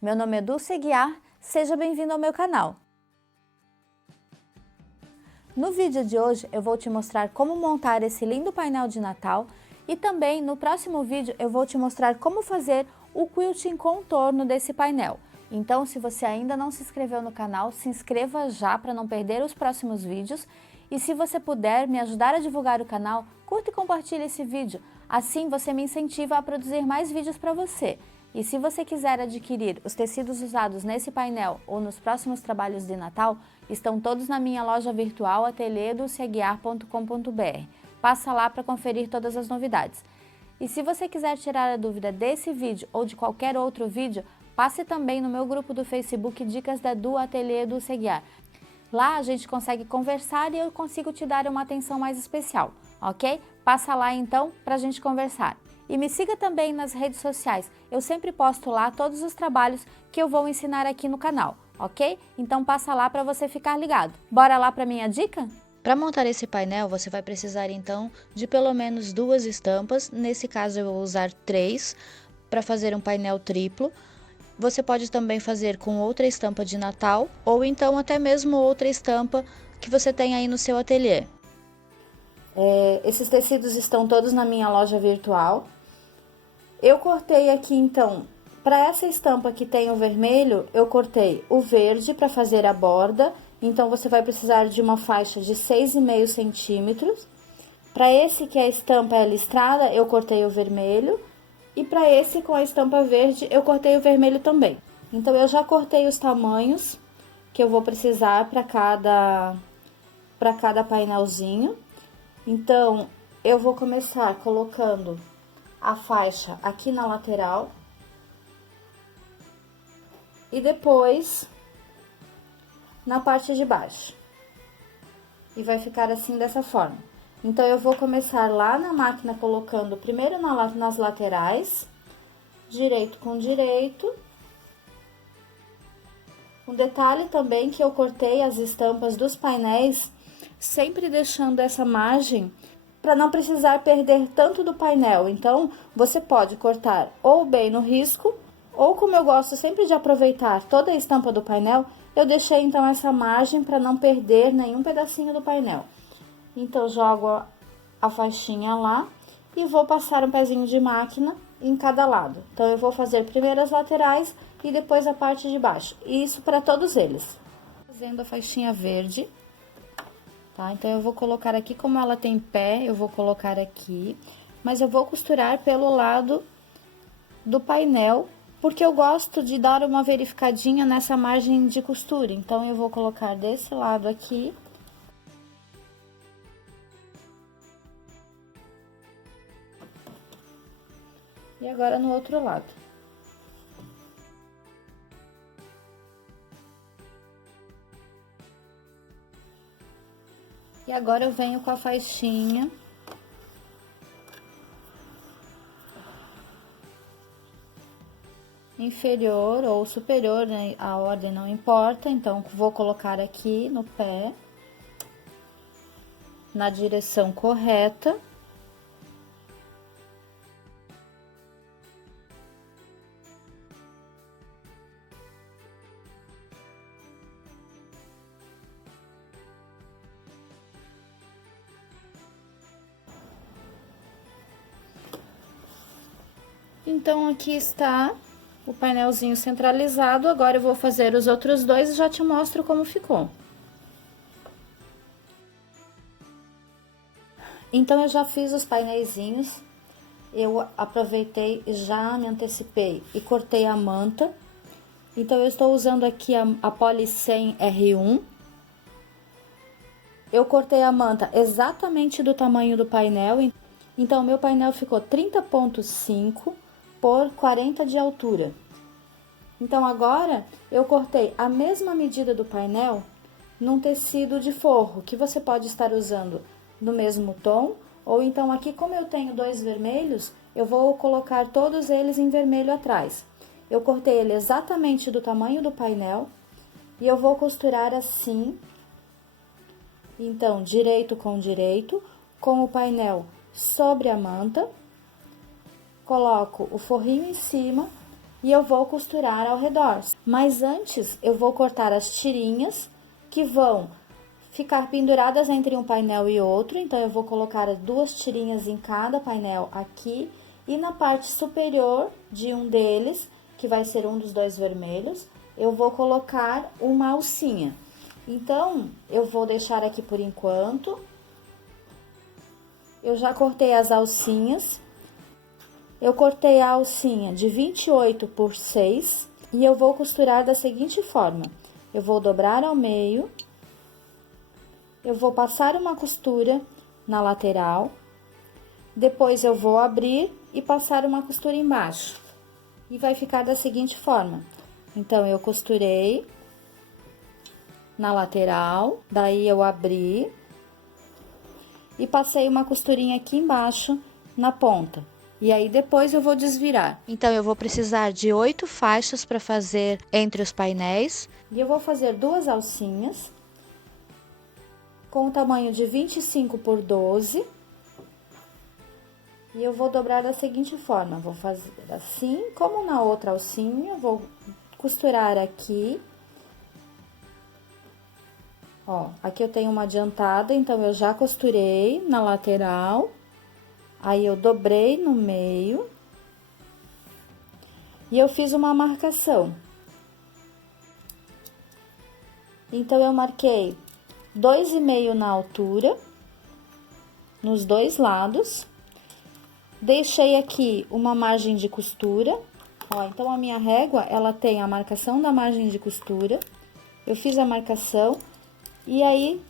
Meu nome é Dulce Aguiar, seja bem-vindo ao meu canal. No vídeo de hoje eu vou te mostrar como montar esse lindo painel de Natal e também no próximo vídeo eu vou te mostrar como fazer o quilting contorno desse painel. Então, se você ainda não se inscreveu no canal, se inscreva já para não perder os próximos vídeos. E se você puder me ajudar a divulgar o canal, curta e compartilhe esse vídeo. Assim você me incentiva a produzir mais vídeos para você. E se você quiser adquirir os tecidos usados nesse painel ou nos próximos trabalhos de Natal, estão todos na minha loja virtual atelierdulceaguiar.com.br. Passa lá para conferir todas as novidades. E se você quiser tirar a dúvida desse vídeo ou de qualquer outro vídeo, passe também no meu grupo do Facebook Dicas da Du Ateliê Dulce Aguiar. Lá a gente consegue conversar e eu consigo te dar uma atenção mais especial, ok? Passa lá então para a gente conversar. E me siga também nas redes sociais, eu sempre posto lá todos os trabalhos que eu vou ensinar aqui no canal, ok? Então passa lá para você ficar ligado. Bora lá para minha dica? Para montar esse painel, você vai precisar então de pelo menos 2 estampas, nesse caso eu vou usar 3 para fazer um painel triplo. Você pode também fazer com outra estampa de Natal ou então até mesmo outra estampa que você tem aí no seu ateliê. Esses tecidos estão todos na minha loja virtual. Eu cortei aqui então, para essa estampa que tem o vermelho, eu cortei o verde para fazer a borda. Então, você vai precisar de uma faixa de 6,5 centímetros. Para esse que a estampa é listrada, eu cortei o vermelho. E para esse com a estampa verde, eu cortei o vermelho também. Então, eu já cortei os tamanhos que eu vou precisar para cada painelzinho. Então, eu vou começar colocando a faixa aqui na lateral. E depois na parte de baixo. E vai ficar assim dessa forma. Então, eu vou começar lá na máquina colocando primeiro nas laterais, direito com direito. Um detalhe também que eu cortei as estampas dos painéis, sempre deixando essa margem para não precisar perder tanto do painel. Então, você pode cortar ou bem no risco, ou como eu gosto sempre de aproveitar toda a estampa do painel, eu deixei então essa margem para não perder nenhum pedacinho do painel. Então, jogo a faixinha lá e vou passar um pezinho de máquina em cada lado. Então, eu vou fazer primeiro as laterais e depois a parte de baixo. E isso para todos eles. Fazendo a faixinha verde, tá? Então, eu vou colocar aqui, como ela tem pé, eu vou colocar aqui. Mas eu vou costurar pelo lado do painel, porque eu gosto de dar uma verificadinha nessa margem de costura. Então, eu vou colocar desse lado aqui. E agora no outro lado. E agora eu venho com a faixinha inferior ou superior, né? A ordem não importa, então vou colocar aqui no pé, na direção correta. Então, aqui está o painelzinho centralizado. Agora eu vou fazer os outros dois e já te mostro como ficou. Então, eu já fiz os painéisinhos. Eu aproveitei e já me antecipei e cortei a manta. Então, eu estou usando aqui a Poly 100 R1. Eu cortei a manta exatamente do tamanho do painel. Então, meu painel ficou 30,5 por 40 de altura. Então, agora, eu cortei a mesma medida do painel num tecido de forro, que você pode estar usando no mesmo tom, ou então aqui, como eu tenho 2 vermelhos, eu vou colocar todos eles em vermelho atrás. Eu cortei ele exatamente do tamanho do painel e eu vou costurar assim. Então, direito com o painel sobre a manta. Coloco o forrinho em cima e eu vou costurar ao redor. Mas antes eu vou cortar as tirinhas que vão ficar penduradas entre um painel e outro. Então eu vou colocar 2 tirinhas em cada painel aqui e na parte superior de um deles, que vai ser um dos 2 vermelhos, eu vou colocar uma alcinha. Então eu vou deixar aqui por enquanto. Eu já cortei as alcinhas. Eu cortei a alcinha de 28 por 6 e eu vou costurar da seguinte forma. Eu vou dobrar ao meio, eu vou passar uma costura na lateral, depois eu vou abrir e passar uma costura embaixo. E vai ficar da seguinte forma. Então, eu costurei na lateral, daí eu abri e passei uma costurinha aqui embaixo na ponta. E aí, depois eu vou desvirar. Então, eu vou precisar de 8 faixas para fazer entre os painéis. E eu vou fazer 2 alcinhas com o tamanho de 25 por 12. E eu vou dobrar da seguinte forma. Vou fazer assim, como na outra alcinha, vou costurar aqui. Ó, aqui eu tenho uma adiantada, então eu já costurei na lateral. Aí, eu dobrei no meio e eu fiz uma marcação. Então, eu marquei 2,5 na altura, nos 2 lados. Deixei aqui uma margem de costura. Ó, então, a minha régua, ela tem a marcação da margem de costura. Eu fiz a marcação e aí,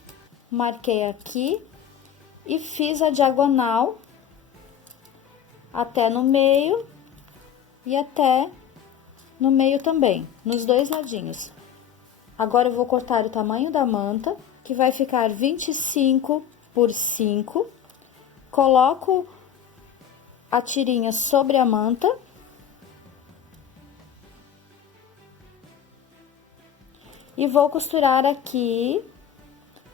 marquei aqui e fiz a diagonal até no meio e até no meio também, nos 2 ladinhos. Agora, eu vou cortar o tamanho da manta, que vai ficar 25 por 5. Coloco a tirinha sobre a manta. E vou costurar aqui,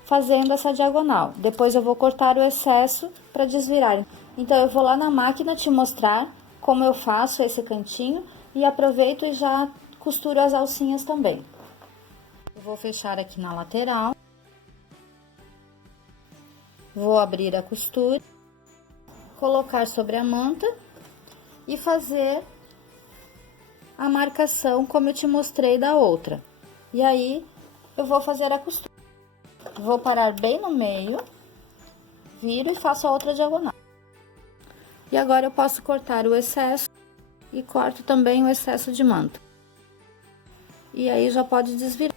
fazendo essa diagonal. Depois, eu vou cortar o excesso para desvirar. Então, eu vou lá na máquina te mostrar como eu faço esse cantinho e aproveito e já costuro as alcinhas também. Eu vou fechar aqui na lateral. Vou abrir a costura, colocar sobre a manta e fazer a marcação como eu te mostrei da outra. E aí, eu vou fazer a costura. Vou parar bem no meio, viro e faço a outra diagonal. E agora, eu posso cortar o excesso e corto também o excesso de manta. E aí, já pode desvirar.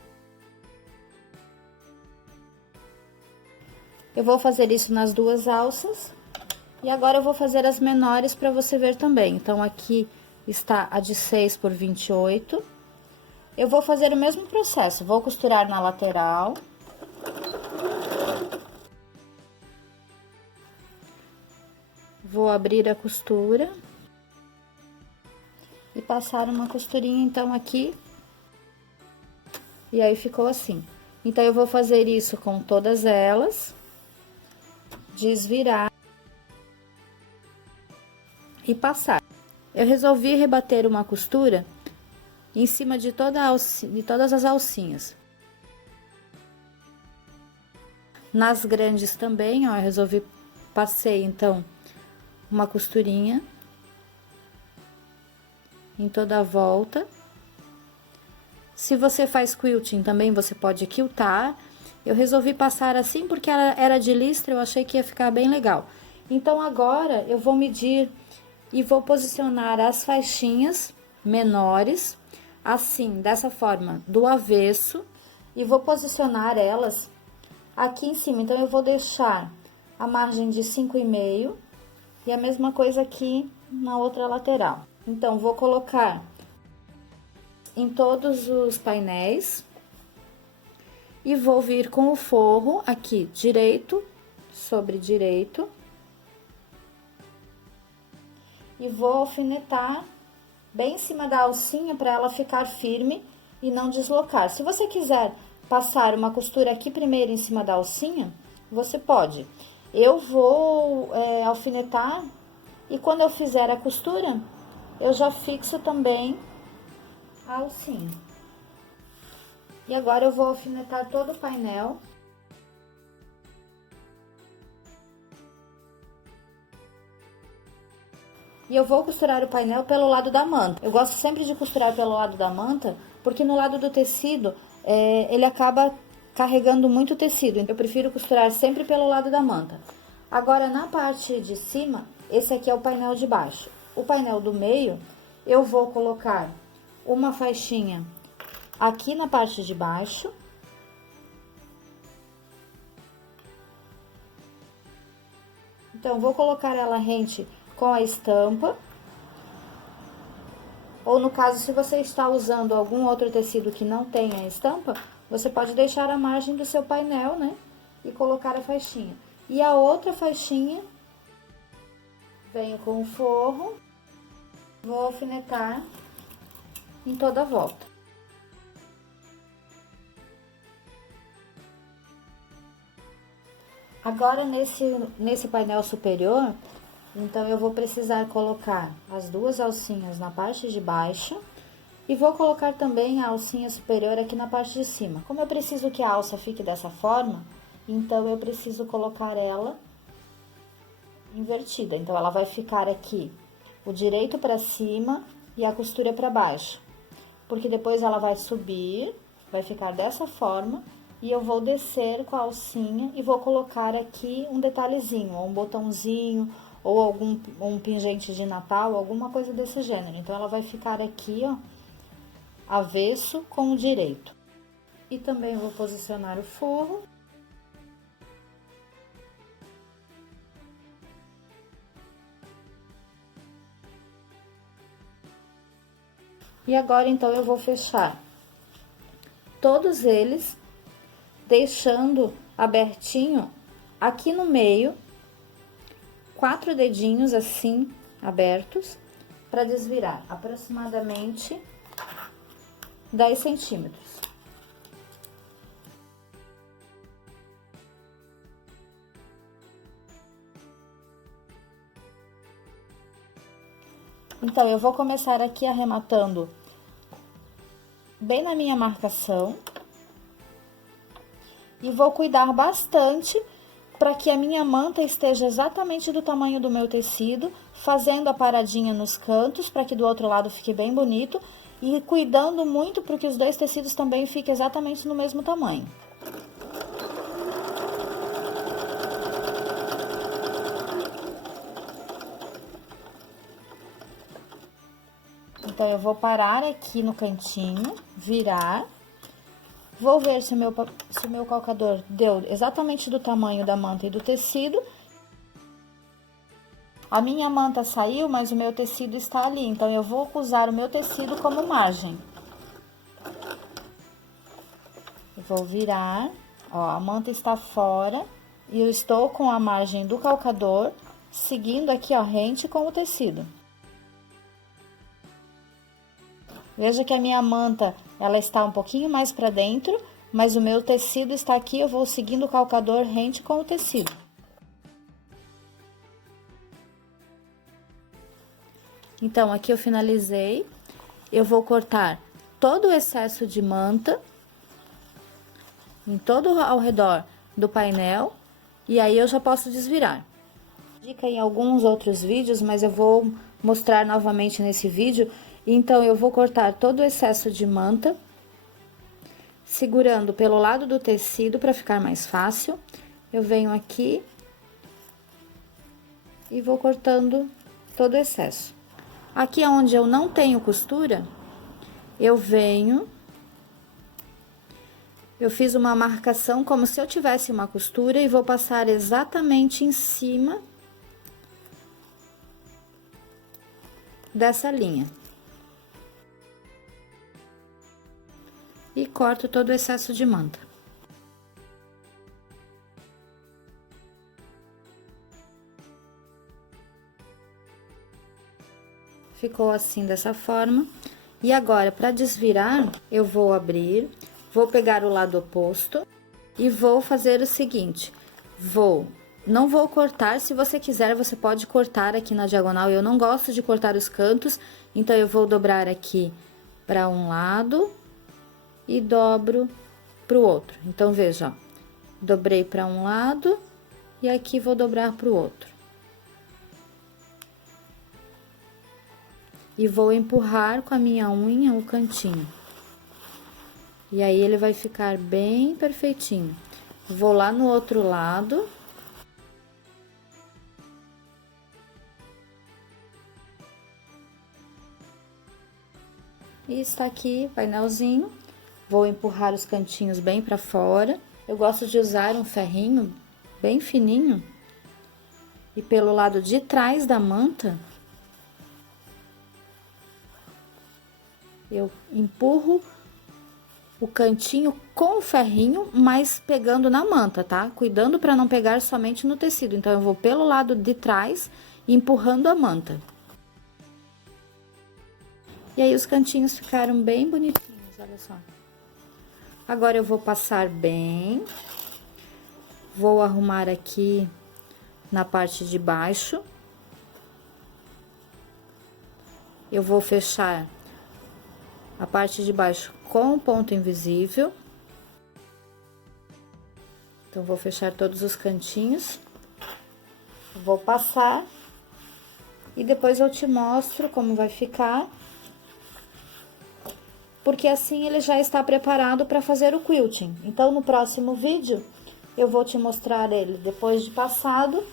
Eu vou fazer isso nas 2 alças. E agora, eu vou fazer as menores para você ver também. Então, aqui está a de 6 por 28. Eu vou fazer o mesmo processo. Vou costurar na lateral. Vou abrir a costura e passar uma costurinha, então, aqui. E aí, ficou assim. Então, eu vou fazer isso com todas elas, desvirar e passar. Eu resolvi rebater uma costura em cima de todas as alcinhas. Nas grandes também, ó, eu resolvi, passei, então, uma costurinha em toda a volta. Se você faz quilting também, você pode quiltar. Eu resolvi passar assim porque ela era de listra, eu achei que ia ficar bem legal. Então, agora, eu vou medir e vou posicionar as faixinhas menores, assim, dessa forma, do avesso, e vou posicionar elas aqui em cima. Então, eu vou deixar a margem de 5,5 e a mesma coisa aqui na outra lateral. Então, vou colocar em todos os painéis e vou vir com o forro aqui, direito sobre direito. E vou alfinetar bem em cima da alcinha para ela ficar firme e não deslocar. Se você quiser passar uma costura aqui primeiro em cima da alcinha, você pode. Eu vou alfinetar e quando eu fizer a costura, eu já fixo também a alcinha. E agora eu vou alfinetar todo o painel. E eu vou costurar o painel pelo lado da manta. Eu gosto sempre de costurar pelo lado da manta, porque no lado do tecido, ele acaba carregando muito tecido. Eu prefiro costurar sempre pelo lado da manta. Agora, na parte de cima, esse aqui é o painel de baixo. O painel do meio, eu vou colocar uma faixinha aqui na parte de baixo. Então, vou colocar ela rente com a estampa, ou no caso, se você está usando algum outro tecido que não tenha estampa, você pode deixar a margem do seu painel, né, e colocar a faixinha. E a outra faixinha, venho com o forro, vou alfinetar em toda a volta. Agora, nesse painel superior, então, eu vou precisar colocar as duas alcinhas na parte de baixo e vou colocar também a alcinha superior aqui na parte de cima. Como eu preciso que a alça fique dessa forma, então eu preciso colocar ela invertida. Então, ela vai ficar aqui o direito para cima e a costura para baixo. Porque depois ela vai subir, vai ficar dessa forma e eu vou descer com a alcinha e vou colocar aqui um detalhezinho, ou um botãozinho, ou um pingente de Natal, alguma coisa desse gênero. Então, ela vai ficar aqui, ó, avesso com o direito. E também vou posicionar o forro. E agora, então, eu vou fechar todos eles, deixando abertinho aqui no meio, 4 dedinhos assim, abertos, para desvirar aproximadamente 10 centímetros. Então, eu vou começar aqui arrematando bem na minha marcação e vou cuidar bastante para que a minha manta esteja exatamente do tamanho do meu tecido, fazendo a paradinha nos cantos, para que do outro lado fique bem bonito, e cuidando muito para que os dois tecidos também fiquem exatamente no mesmo tamanho. Então, eu vou parar aqui no cantinho, virar. Vou ver se o meu calcador deu exatamente do tamanho da manta e do tecido. A minha manta saiu, mas o meu tecido está ali, então eu vou usar o meu tecido como margem. Eu vou virar, ó, a manta está fora e eu estou com a margem do calcador, seguindo aqui, ó, rente com o tecido. Veja que a minha manta, ela está um pouquinho mais para dentro, mas o meu tecido está aqui, eu vou seguindo o calcador rente com o tecido. Então, aqui eu finalizei, eu vou cortar todo o excesso de manta, em todo ao redor do painel, e aí eu já posso desvirar. Dica em alguns outros vídeos, mas eu vou mostrar novamente nesse vídeo. Então, eu vou cortar todo o excesso de manta, segurando pelo lado do tecido para ficar mais fácil. Eu venho aqui e vou cortando todo o excesso. Aqui onde eu não tenho costura, eu fiz uma marcação como se eu tivesse uma costura e vou passar exatamente em cima dessa linha. E corto todo o excesso de manta. Ficou assim, dessa forma. E agora, para desvirar, eu vou abrir, vou pegar o lado oposto e vou fazer o seguinte: não vou cortar, se você quiser, você pode cortar aqui na diagonal. Eu não gosto de cortar os cantos, então eu vou dobrar aqui para um lado e dobro para o outro. Então, veja, ó, dobrei para um lado e aqui vou dobrar para o outro. E vou empurrar com a minha unha o cantinho. E aí, ele vai ficar bem perfeitinho. Vou lá no outro lado. E está aqui o painelzinho. Vou empurrar os cantinhos bem para fora. Eu gosto de usar um ferrinho bem fininho. E pelo lado de trás da manta, eu empurro o cantinho com o ferrinho, mas pegando na manta, tá? Cuidando para não pegar somente no tecido. Então, eu vou pelo lado de trás, empurrando a manta. E aí, os cantinhos ficaram bem bonitinhos, olha só. Agora, eu vou passar bem. Vou arrumar aqui na parte de baixo. Eu vou fechar a parte de baixo com ponto invisível. Então, vou fechar todos os cantinhos. Vou passar. E depois eu te mostro como vai ficar. Porque assim ele já está preparado para fazer o quilting. Então, no próximo vídeo, eu vou te mostrar ele depois de passado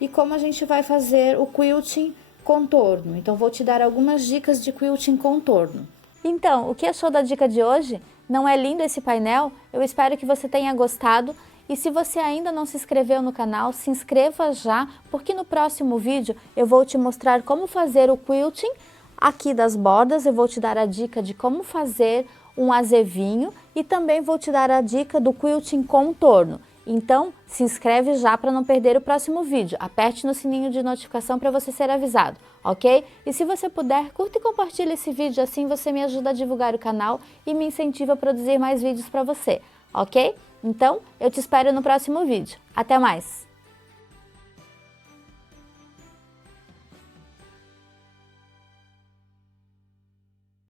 e como a gente vai fazer o quilting contorno. Então, vou te dar algumas dicas de quilting contorno. Então, o que achou da dica de hoje? Não é lindo esse painel? Eu espero que você tenha gostado. E se você ainda não se inscreveu no canal, se inscreva já, porque no próximo vídeo eu vou te mostrar como fazer o quilting aqui das bordas. Eu vou te dar a dica de como fazer um azevinho e também vou te dar a dica do quilting contorno. Então, se inscreve já para não perder o próximo vídeo. Aperte no sininho de notificação para você ser avisado, ok? E se você puder, curta e compartilhe esse vídeo, assim você me ajuda a divulgar o canal e me incentiva a produzir mais vídeos para você, ok? Então, eu te espero no próximo vídeo. Até mais!